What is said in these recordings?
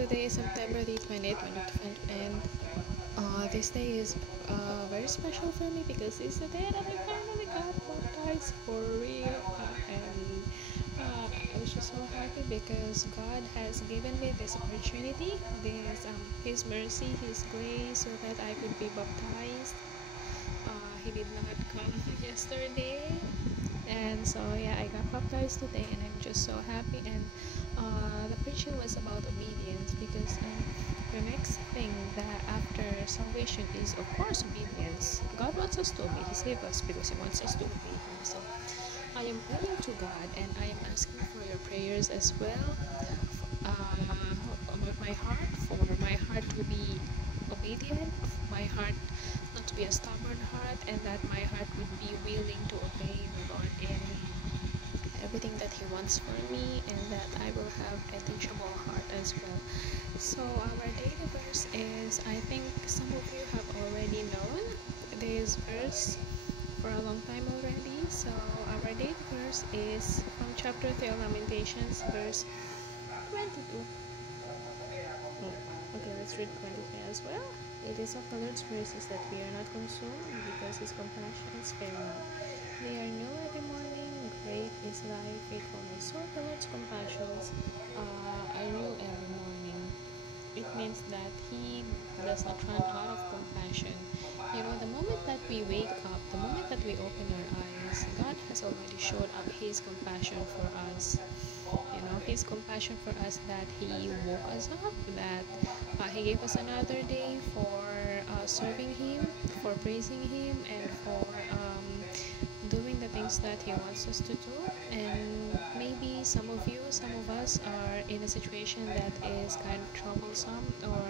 today is September 28th, 2020, and this day is very special for me because it's the day that I finally got baptized for real. I was just so happy because God has given me this opportunity, His mercy, His grace, so that I could be baptized. He did not come yesterday, and so yeah, I got baptized today, and I'm just so happy. And the preaching was about obedience because the next thing that after salvation is, of course, obedience. God wants us to obey. He saved us because He wants us to obey Him. So I am praying to God, and I am asking for your prayers as well about my heart, for my heart to be obedient, my heart not to be a stubborn heart, and that my heart would be willing to obey the Lord in everything that He wants for me, and that I will have a teachable heart as well. So our daily verse is, I think some of you have already known this verse for a long time already. So our daily verse is from chapter 3 of Lamentations, verse 22. Okay, let's read 23 as well. It is of the Lord's mercies that we are not consumed, because His compassions fail not. They are new every morning. Great is thy faithfulness. So the Lord's compassions are new every morning. It means that He does not run out of compassion. You know, the moment that we wake up, the moment that we open our eyes, God has already showed up His compassion for us. You know, His compassion for us, that He woke us up, that He gave us another day for serving Him, for praising Him, and for doing the things that He wants us to do. And maybe some of us are in a situation that is kind of troublesome, or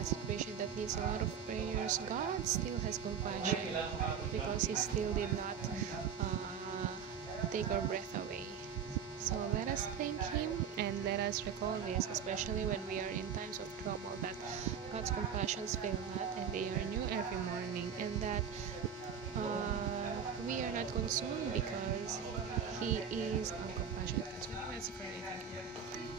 a situation that needs a lot of prayers. God still has compassion because He still did not take our breath away. So let us thank Him, and let us recall this, especially when we are in times of trouble, that God's compassions fail not, and they are new every morning, and that we are not consumed because He is our compassionate God. So let's pray. Thank you.